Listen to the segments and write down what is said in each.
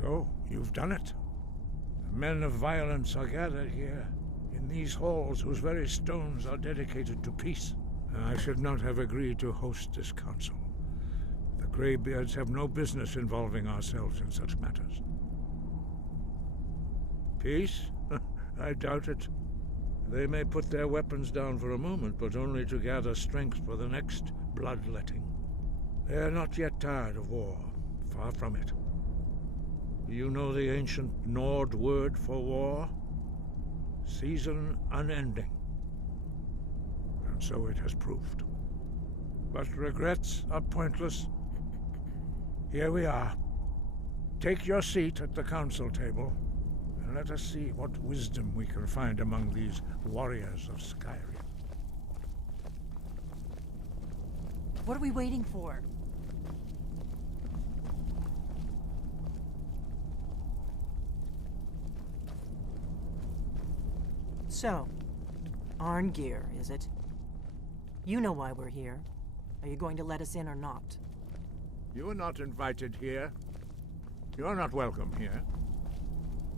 So, you've done it. The men of violence are gathered here, in these halls whose very stones are dedicated to peace. I should not have agreed to host this council. The Greybeards have no business involving ourselves in such matters. Peace? I doubt it. They may put their weapons down for a moment, but only to gather strength for the next bloodletting. They are not yet tired of war. Far from it. Do you know the ancient Nord word for war? Season unending. And so it has proved. But regrets are pointless. Here we are. Take your seat at the council table, and let us see what wisdom we can find among these warriors of Skyrim. What are we waiting for? So, Arngeir, is it? You know why we're here. Are you going to let us in or not? You are not invited here. You are not welcome here.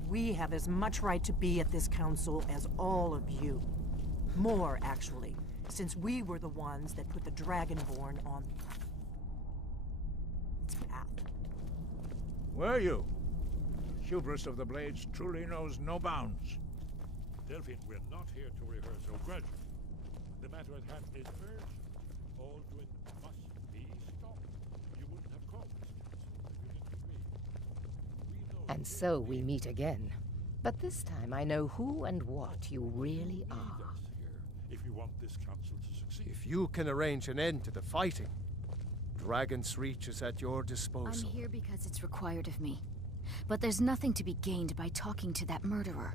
We have as much right to be at this council as all of you. More, actually, since we were the ones that put the Dragonborn on its path. Were you? Hubris of the Blades truly knows no bounds. Delphine, we're not here to rehearse or grudge. The matter at hand is urgent. All doing must be stopped. You wouldn't have called this council if you didn't agree. We know And so we meet again. But this time I know who and what you really are. need us here if you want this council to succeed. If you can arrange an end to the fighting, Dragon's Reach is at your I'm disposal. here because it's required of me. But there's nothing to be gained by talking to that murderer.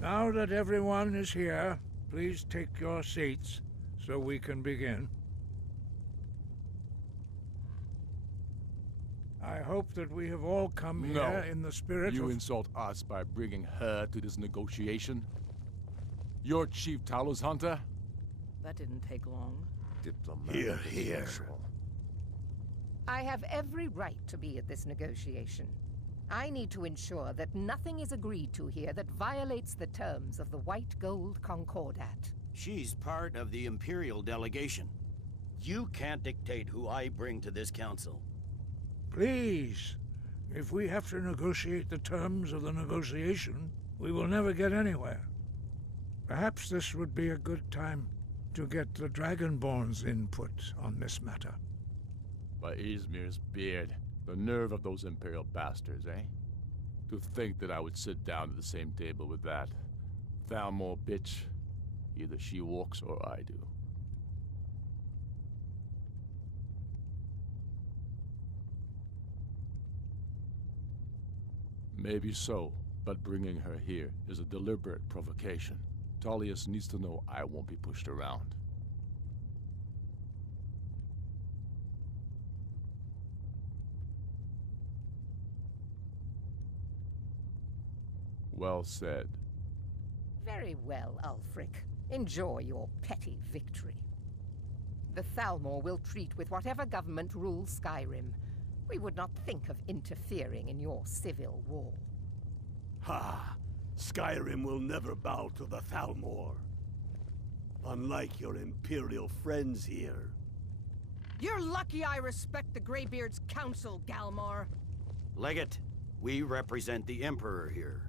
Now that everyone is here, please take your seats so we can begin. I hope that we have all come here in the spirit You of... insult us by bringing her to this negotiation? You're Chief Talos Hunter? That didn't take long. Diplomatic as usual. I have every right to be at this negotiation. I need to ensure that nothing is agreed to here that violates the terms of the White Gold Concordat. She's part of the Imperial delegation. You can't dictate who I bring to this council. Please, if we have to negotiate the terms of the negotiation, we will never get anywhere. Perhaps this would be a good time to get the Dragonborn's input on this matter. By Izmir's beard. The nerve of those Imperial bastards, eh? To think that I would sit down at the same table with that Thalmor bitch. Either she walks or I do. Maybe so, but bringing her here is a deliberate provocation. Tullius needs to know I won't be pushed around. Well said. Very well, Ulfric. Enjoy your petty victory. The Thalmor will treat with whatever government rules Skyrim. We would not think of interfering in your civil war. Ha! Skyrim will never bow to the Thalmor. Unlike your Imperial friends here. You're lucky I respect the Greybeard's council, Galmar. Legate, we represent the Emperor here.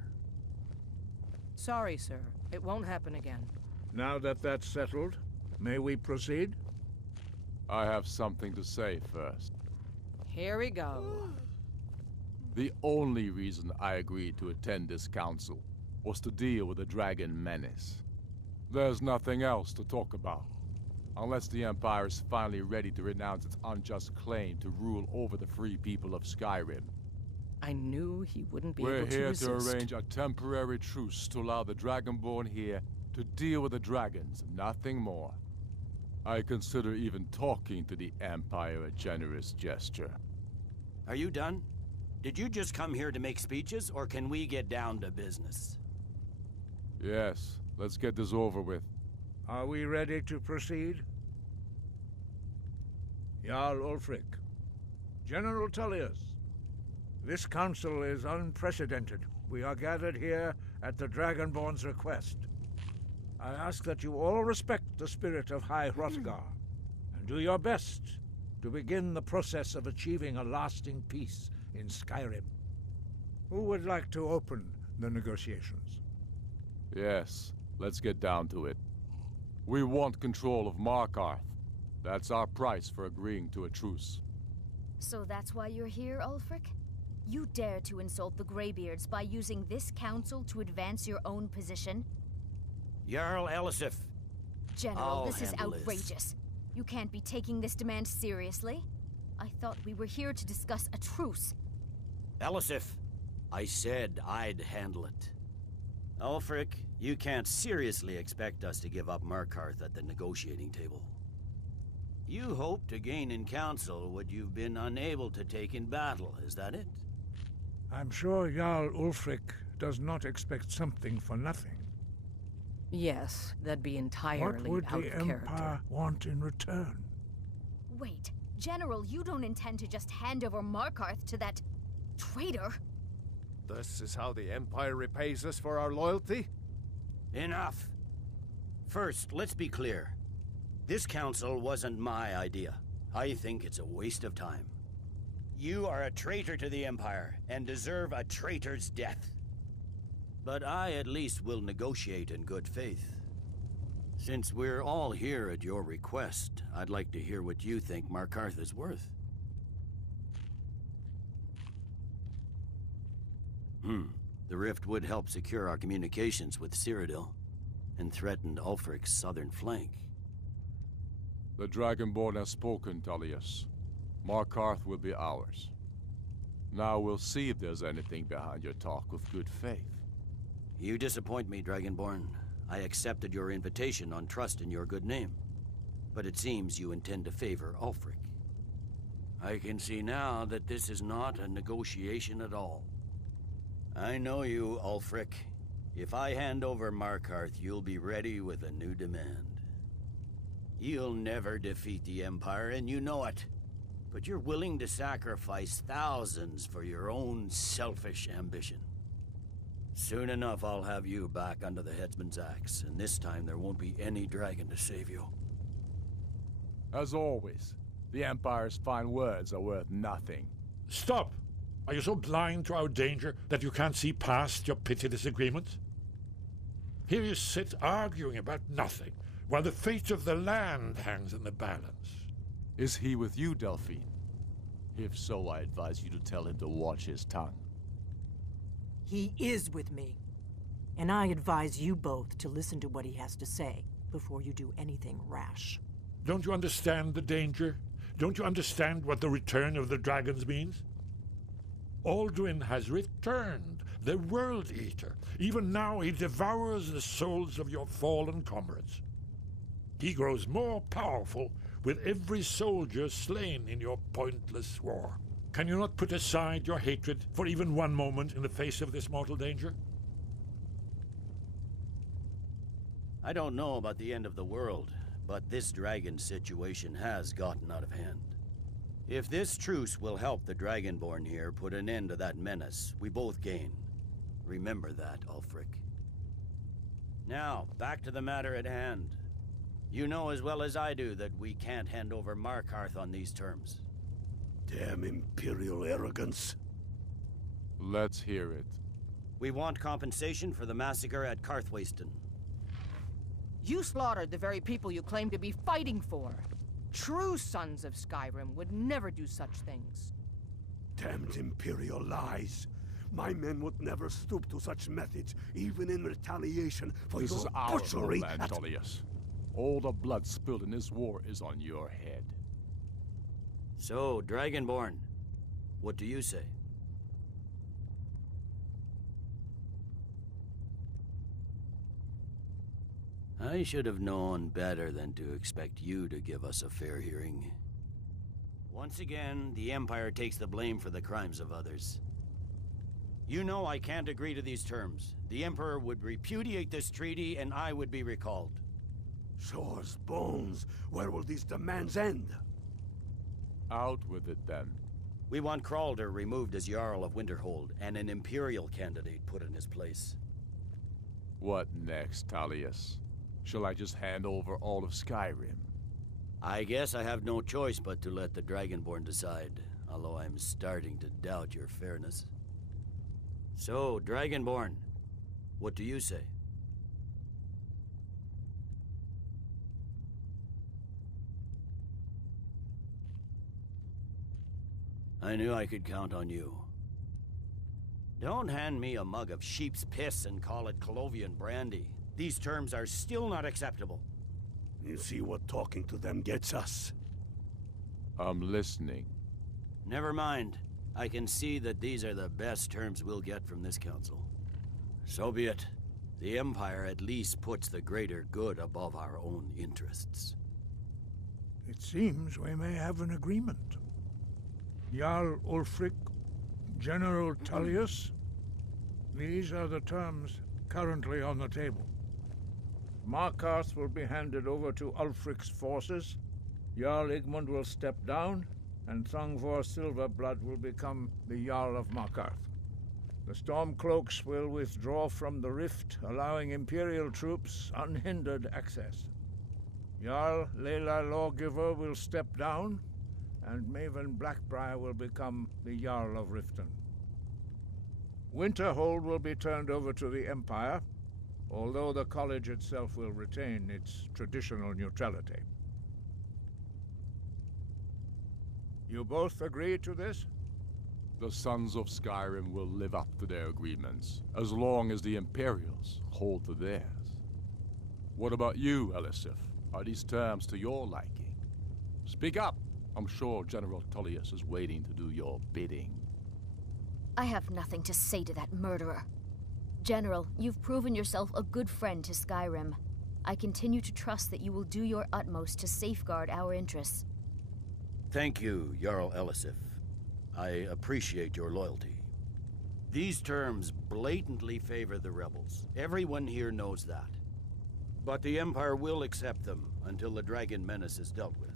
Sorry, sir. It won't happen again. Now that that's settled, may we proceed? I have something to say first. Here we go. The only reason I agreed to attend this council was to deal with the dragon menace. There's nothing else to talk about. Unless the Empire is finally ready to renounce its unjust claim to rule over the free people of Skyrim. I knew he wouldn't be We're able to here resist. to arrange a temporary truce to allow the Dragonborn here to deal with the dragons, nothing more. I consider even talking to the Empire a generous gesture. Are you done? Did you just come here to make speeches, or can we get down to business? Yes, let's get this over with. Are we ready to proceed? Jarl Ulfric, General Tullius, this council is unprecedented. We are gathered here at the Dragonborn's request. I ask that you all respect the spirit of High Hrothgar, and do your best to begin the process of achieving a lasting peace in Skyrim. Who would like to open the negotiations? Yes, let's get down to it. We want control of Markarth. That's our price for agreeing to a truce. So that's why you're here, Ulfric? You dare to insult the Greybeards by using this council to advance your own position? Jarl Elisif. General, this is handle this. outrageous. You can't be taking this demand seriously. I thought we were here to discuss a truce. Elisif, I said I'd handle it. Ulfric, you can't seriously expect us to give up Markarth at the negotiating table. You hope to gain in council what you've been unable to take in battle, is that it? I'm sure Jarl Ulfric does not expect something for nothing. Yes, that'd be What entirely would out the of character. Empire want in return? Wait, General, you don't intend to just hand over Markarth to that traitor? This is how the Empire repays us for our loyalty? Enough. First, let's be clear. This council wasn't my idea. I think it's a waste of time. You are a traitor to the Empire, and deserve a traitor's death. But I at least will negotiate in good faith. Since we're all here at your request, I'd like to hear what you think Markarth is worth. The rift would help secure our communications with Cyrodiil, and threatened Ulfric's southern flank. The Dragonborn has spoken, Tullius. Markarth will be ours. Now we'll see if there's anything behind your talk with good faith. You disappoint me, Dragonborn. I accepted your invitation on trust in your good name. But it seems you intend to favor Ulfric. I can see now that this is not a negotiation at all. I know you, Ulfric. If I hand over Markarth, you'll be ready with a new demand. You'll never defeat the Empire, and you know it. But you're willing to sacrifice thousands for your own selfish ambition. Soon enough, I'll have you back under the headsman's axe, and this time there won't be any dragon to save you. As always, the Empire's fine words are worth nothing. Stop! Are you so blind to our danger that you can't see past your petty disagreements? Here you sit arguing about nothing, while the fate of the land hangs in the balance. Is he with you, Delphine? If so, I advise you to tell him to watch his tongue. He is with me. And I advise you both to listen to what he has to say before you do anything rash. Don't you understand the danger? Don't you understand what the return of the dragons means? Alduin has returned, the World Eater. Even now he devours the souls of your fallen comrades. He grows more powerful with every soldier slain in your pointless war. Can you not put aside your hatred for even one moment in the face of this mortal danger? I don't know about the end of the world, but this dragon situation has gotten out of hand. If this truce will help the Dragonborn here put an end to that menace, we both gain. Remember that, Ulfric. Now, back to the matter at hand. You know as well as I do that we can't hand over Markarth on these terms. Damn Imperial arrogance. Let's hear it. We want compensation for the massacre at Karthwasten. You slaughtered the very people you claim to be fighting for. True sons of Skyrim would never do such things. Damned Imperial lies. My men would never stoop to such methods, even in retaliation for This your is our butchery homeland, at... Tullius. All the blood spilled in this war is on your head. So, Dragonborn, what do you say? I should have known better than to expect you to give us a fair hearing. Once again, the Empire takes the blame for the crimes of others. You know I can't agree to these terms. The Emperor would repudiate this treaty, and I would be recalled. Shores, bones, where will these demands end? Out with it, then. We want Kralder removed as Jarl of Winterhold, and an Imperial candidate put in his place. What next, Tullius? Shall I just hand over all of Skyrim? I guess I have no choice but to let the Dragonborn decide, although I'm starting to doubt your fairness. So, Dragonborn, what do you say? I knew I could count on you. Don't hand me a mug of sheep's piss and call it Colovian brandy. These terms are still not acceptable. You see what talking to them gets us? I'm listening. Never mind. I can see that these are the best terms we'll get from this council. So be it. The Empire at least puts the greater good above our own interests. It seems we may have an agreement. Jarl Ulfric, General Tullius, these are the terms currently on the table. Markarth will be handed over to Ulfric's forces, Jarl Igmund will step down, and Thongvor Silverblood will become the Jarl of Markarth. The Stormcloaks will withdraw from the rift, allowing Imperial troops unhindered access. Jarl Layla Lawgiver will step down, and Maven Blackbriar will become the Jarl of Riften. Winterhold will be turned over to the Empire, although the college itself will retain its traditional neutrality. You both agree to this? The Sons of Skyrim will live up to their agreements, as long as the Imperials hold to theirs. What about you, Elisif? Are these terms to your liking? Speak up! I'm sure General Tullius is waiting to do your bidding. I have nothing to say to that murderer. General, you've proven yourself a good friend to Skyrim. I continue to trust that you will do your utmost to safeguard our interests. Thank you, Jarl Elisif. I appreciate your loyalty. These terms blatantly favor the rebels. Everyone here knows that. But the Empire will accept them until the Dragon Menace is dealt with.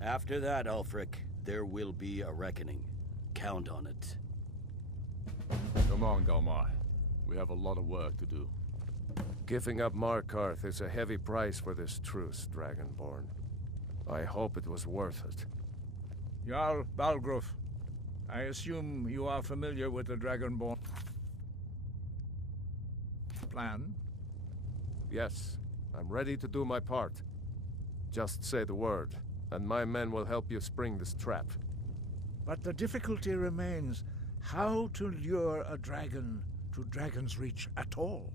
After that, Ulfric, there will be a reckoning. Count on it. Come on, Galmar. We have a lot of work to do. Giving up Markarth is a heavy price for this truce, Dragonborn. I hope it was worth it. Jarl Balgruf, I assume you are familiar with the Dragonborn plan? Yes, I'm ready to do my part. Just say the word, and my men will help you spring this trap. But the difficulty remains how to lure a dragon to Dragon's Reach at all.